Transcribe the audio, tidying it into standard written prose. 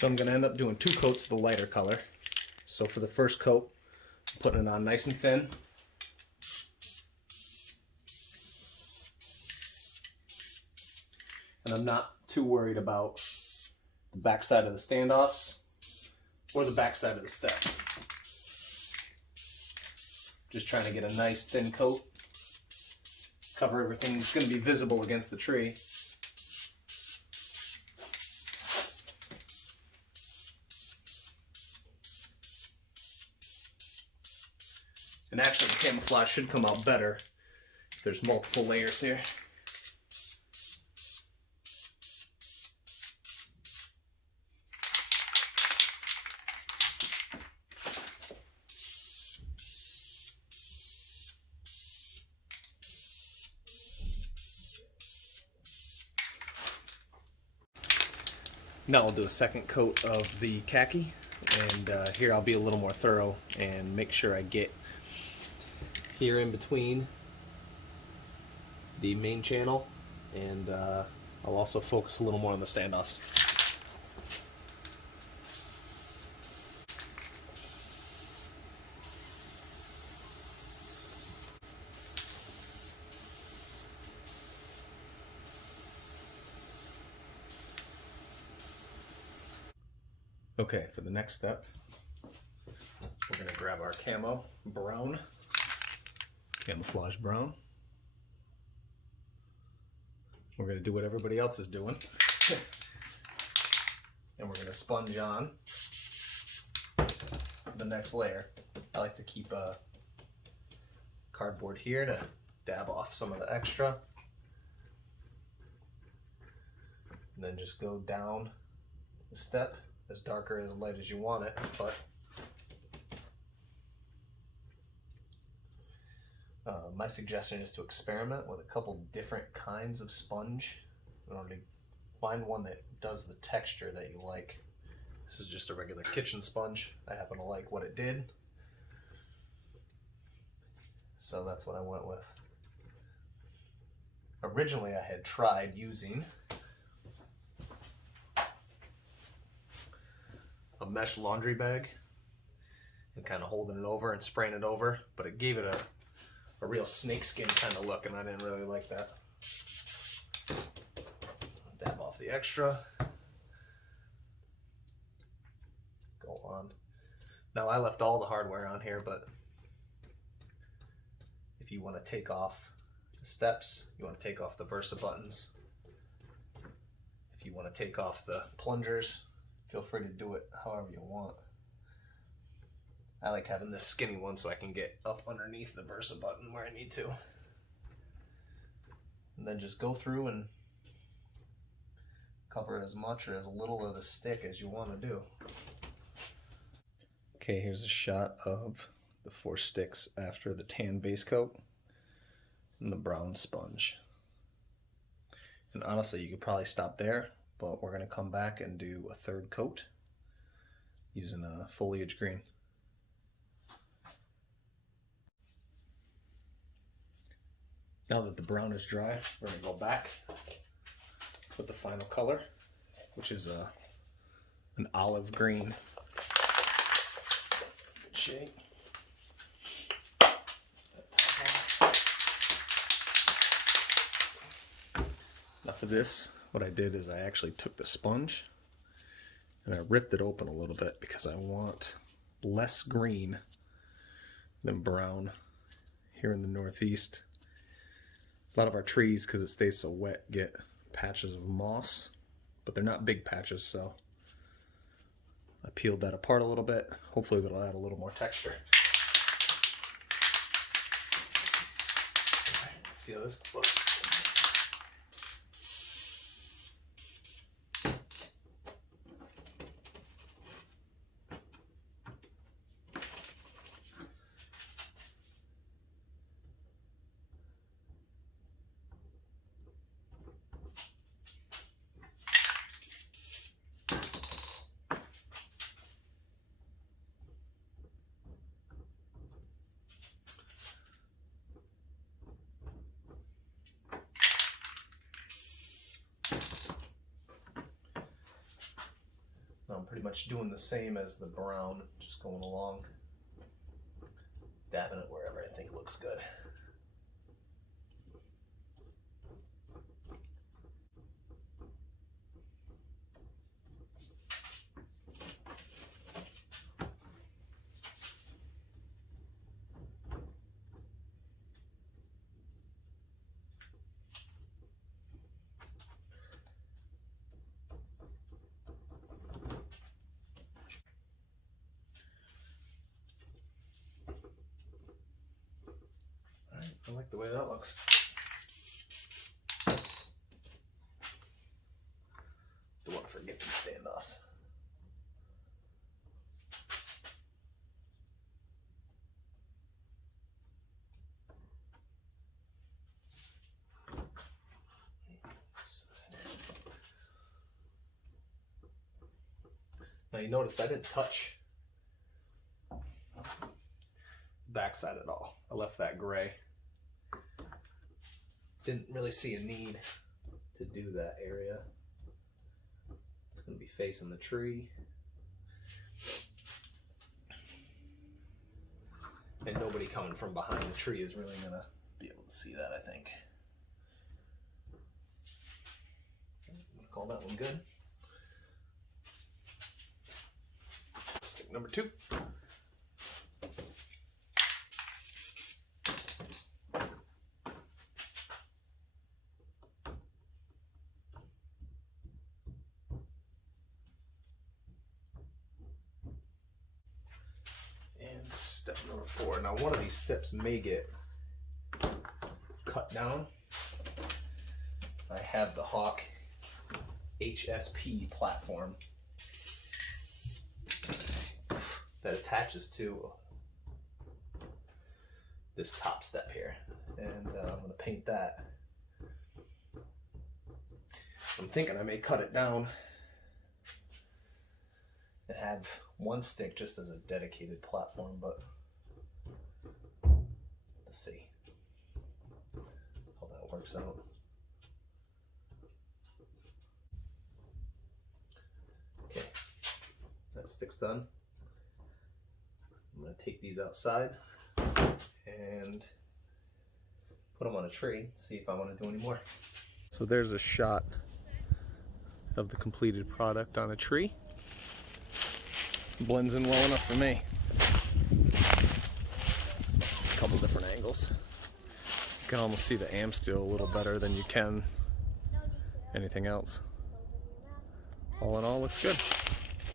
So I'm going to end up doing 2 coats of the lighter color. So for the first coat, I'm putting it on nice and thin. And I'm not too worried about the back side of the standoffs or the back side of the steps. Just trying to get a nice thin coat. Cover everything that's going to be visible against the tree. And actually the camouflage should come out better if there's multiple layers here. Now I'll do a second coat of the khaki, and here I'll be a little more thorough and make sure I get here in between the main channel, and I'll also focus a little more on the standoffs. Okay, for the next step, we're going to grab our camo brown, camouflage brown. We're going to do what everybody else is doing. And we're going to sponge on the next layer. I like to keep a cardboard here to dab off some of the extra. And then just go down the step. As dark or as light as you want it, but my suggestion is to experiment with a couple different kinds of sponge in order to find one that does the texture that you like. This is just a regular kitchen sponge. I happen to like what it did, so that's what I went with. Originally I had tried using a mesh laundry bag and kind of holding it over and spraying it over, but it gave it a real snakeskin kind of look, and I didn't really like that. Dab off the extra. Go on. Now I left all the hardware on here, but if you want to take off the steps, you want to take off the Versa buttons, if you want to take off the plungers, feel free to do it however you want. I like having this skinny one so I can get up underneath the Versa button where I need to. And then just go through and cover as much or as little of the stick as you want to do. Okay, here's a shot of the 4 sticks after the tan base coat and the brown sponge. And honestly, you could probably stop there, but we're going to come back and do a 3rd coat using a foliage green. Now that the brown is dry, we're going to go back with the final color, which is an olive green. Good shade. Now for this, what I did is I actually took the sponge and I ripped it open a little bit because I want less green than brown here in the Northeast. A lot of our trees, because it stays so wet, get patches of moss, but they're not big patches, so I peeled that apart a little bit. Hopefully that'll add a little more texture. All right, let's see how this looks. pretty much doing the same as the brown, just going along, dabbing it wherever I think looks good. I like the way that looks. Don't want to forget these standoffs. Now you notice I didn't touch the backside at all. I left that gray. Didn't really see a need to do that area. It's going to be facing the tree. And nobody coming from behind the tree is really going to be able to see that, I think. I'm going to call that one good. Stick number 2. Step number 4. Now one of these steps may get cut down. I have the Hawk HSP platform that attaches to this top step here, and I'm going to paint that. I'm thinking I may cut it down and have one stick just as a dedicated platform, but let's see how that works out. Okay, that stick's done. I'm going to take these outside and put them on a tree, see if I want to do any more. So there's a shot of the completed product on a tree. Blends in well enough for me. A couple different angles. You can almost see the amp steel a little better than you can anything else. All in all, looks good.